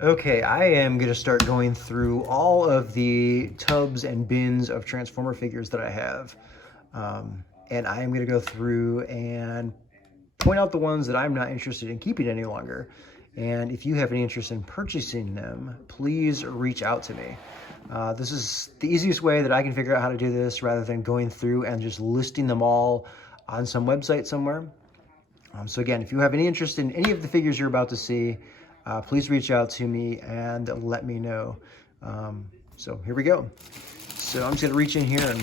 Okay, I am going to start going through all of the tubs and bins of Transformer figures that I have. And I am going to go through and point out the ones that I'm not interested in keeping any longer. And if you have any interest in purchasing them, please reach out to me. This is the easiest way that I can figure out how to do this rather than going through and just listing them all on some website somewhere. So again, if you have any interest in any of the figures you're about to see, please reach out to me and let me know. So here we go. So I'm just gonna reach in here and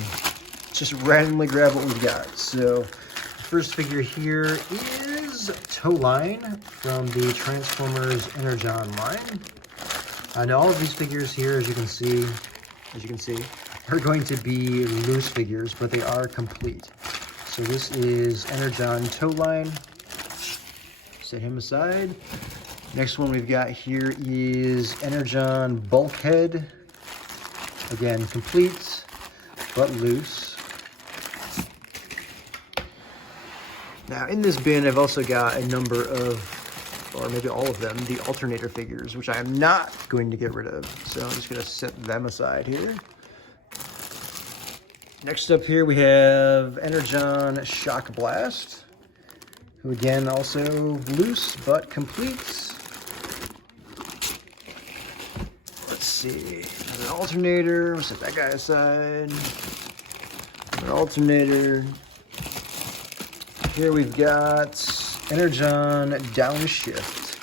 just randomly grab what we've got. So the first figure here is Towline from the Transformers Energon line. Now all of these figures here, as you can see, are going to be loose figures, but they are complete. So this is Energon Towline. Set him aside. Next one we've got here is Energon Bulkhead. Again, complete, but loose. Now in this bin, I've also got a number of, or maybe all of them, the alternator figures, which I am not going to get rid of. So I'm just gonna set them aside here. Next up here, we have Energon Shockblast, who again, also loose, but complete. Let's see, an alternator, we'll set that guy aside. An alternator. Here we've got Energon Downshift,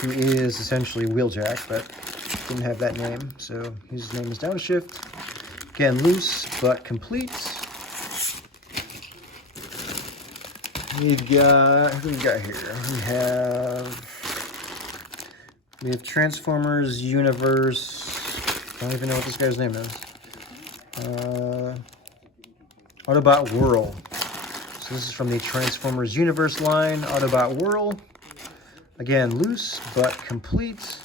who is essentially Wheeljack, but didn't have that name, so his name is Downshift. Again, loose, but complete. We've got, who we got here? We have Transformers Universe. I don't even know what this guy's name is. Autobot Whirl. So this is from the Transformers Universe line. Autobot Whirl. Again, loose but complete.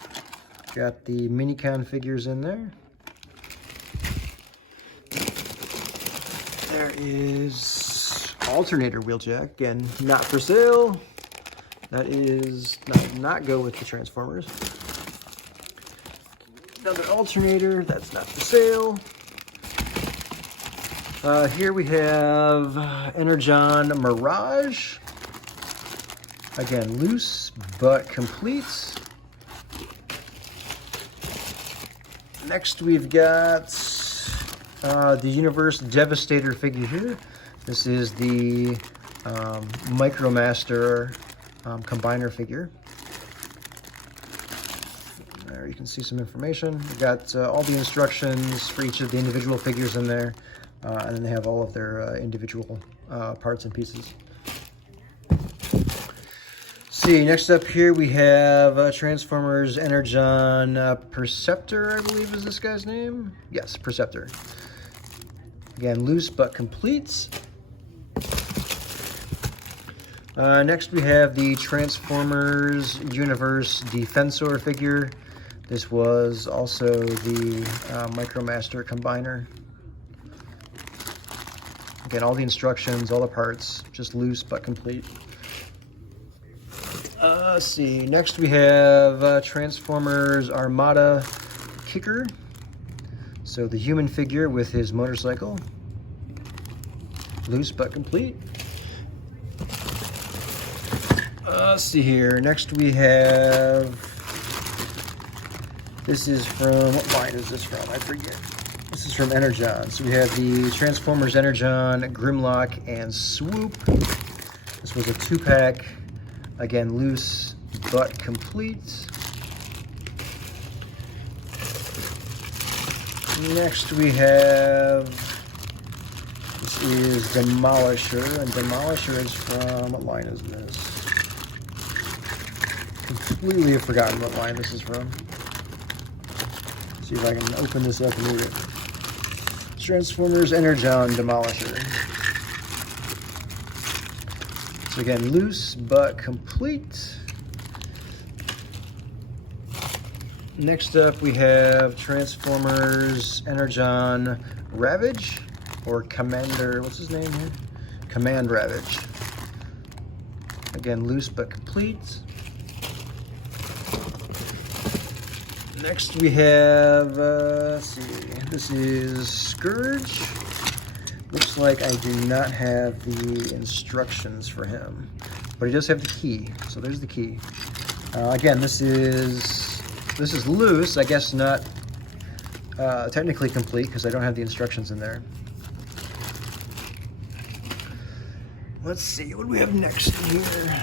Got the Minicon figures in there. There is Alternator Wheeljack. Again, not for sale. That is not go with the Transformers. Another alternator, that's not for sale. Here we have Energon Mirage. Again, loose but complete. Next we've got the Universe Devastator figure here. This is the Micromaster Combiner figure. There you can see some information. We've got all the instructions for each of the individual figures in there, and then they have all of their individual parts and pieces. See, next up here we have Transformers Energon Perceptor, I believe is this guy's name. Yes, Perceptor. Again, loose but complete. Next we have the Transformers Universe Defensor figure. This was also the Micromaster Combiner. Again, all the instructions, all the parts, just loose but complete. Let's see, next we have Transformers Armada Kicker. So the human figure with his motorcycle. Loose but complete. Let's see here. Next we have, this is from, what line is this from? I forget. This is from Energon. So we have the Transformers Energon, Grimlock, and Swoop. This was a 2-pack. Again, loose but complete. Next we have, this is Demolisher, and Demolisher is from, what line is this? Completely have forgotten what line this is from. Let's see if I can open this up and read it. Transformers Energon Demolisher. So again, loose but complete. Next up we have Transformers Energon Ravage, or Commander, what's his name here? Command Ravage. Again, loose but complete. Next we have, let's see, this is Scourge. Looks like I do not have the instructions for him, but he does have the key. So there's the key. Again, this is loose. I guess not technically complete because I don't have the instructions in there. Let's see, what do we have next here?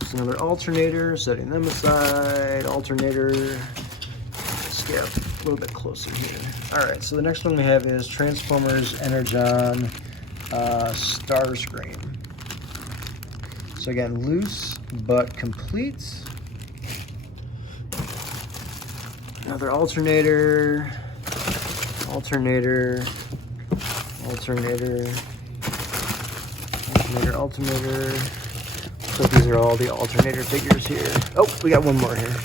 It's another alternator, setting them aside. Alternator. Let's get a little bit closer here. All right, so the next one we have is Transformers Energon Starscream. So again, loose but complete. Another alternator, alternator, alternator, alternator, alternator. So these are all the alternator figures here. Oh, we got one more here.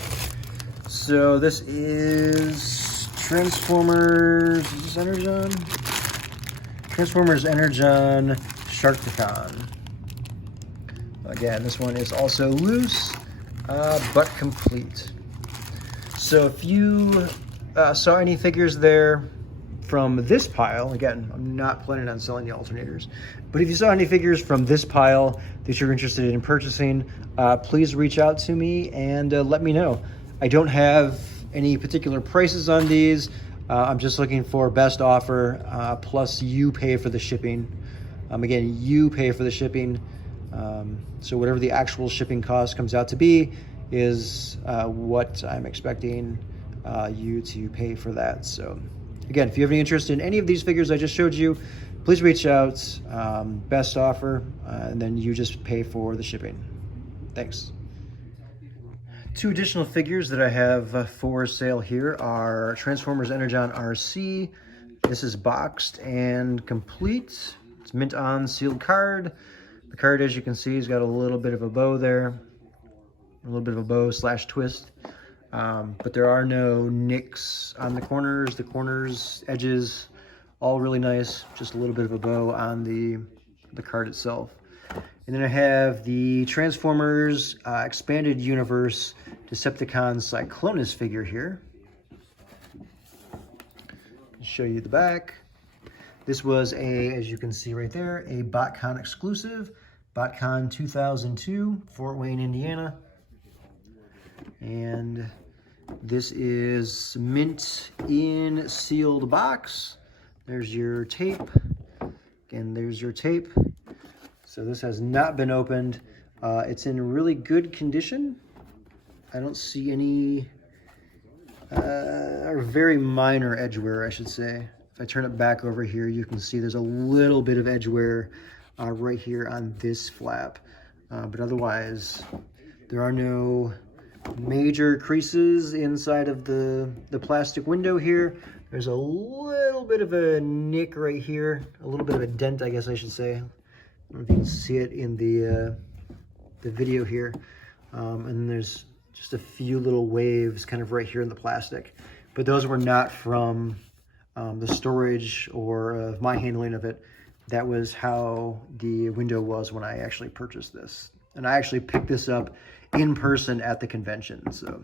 So this is Transformers, is this Energon? Transformers Energon Sharkticon. Again, this one is also loose, but complete. So if you saw any figures there from this pile, again, I'm not planning on selling the alternators, but if you saw any figures from this pile that you're interested in purchasing, please reach out to me and let me know. I don't have any particular prices on these. I'm just looking for best offer, plus you pay for the shipping. Again, you pay for the shipping. So whatever the actual shipping cost comes out to be is what I'm expecting you to pay for that. So again, if you have any interest in any of these figures I just showed you, please reach out, best offer, and then you just pay for the shipping. Thanks. Two additional figures that I have for sale here are Transformers Energon Arcee. This is boxed and complete. It's mint on sealed card. The card, as you can see, has got a little bit of a bow there. A little bit of a bow slash twist. But there are no nicks on the corners, edges, all really nice. Just a little bit of a bow on the card itself. And then I have the Transformers Expanded Universe Decepticon Cyclonus figure here. I'll show you the back. This was as you can see right there, a BotCon exclusive. BotCon 2002, Fort Wayne, Indiana. And this is mint in sealed box. There's your tape. Again, there's your tape. So this has not been opened. It's in really good condition. I don't see any very minor edge wear, I should say. If I turn it back over here, you can see there's a little bit of edge wear right here on this flap. But otherwise, there are no major creases inside of the plastic window here. There's a little bit of a nick right here, a little bit of a dent, I guess I should say. I don't know if you can see it in the video here. And then there's just a few little waves kind of right here in the plastic. But those were not from the storage or my handling of it. That was how the window was when I actually purchased this. And I actually picked this up in person at the convention. So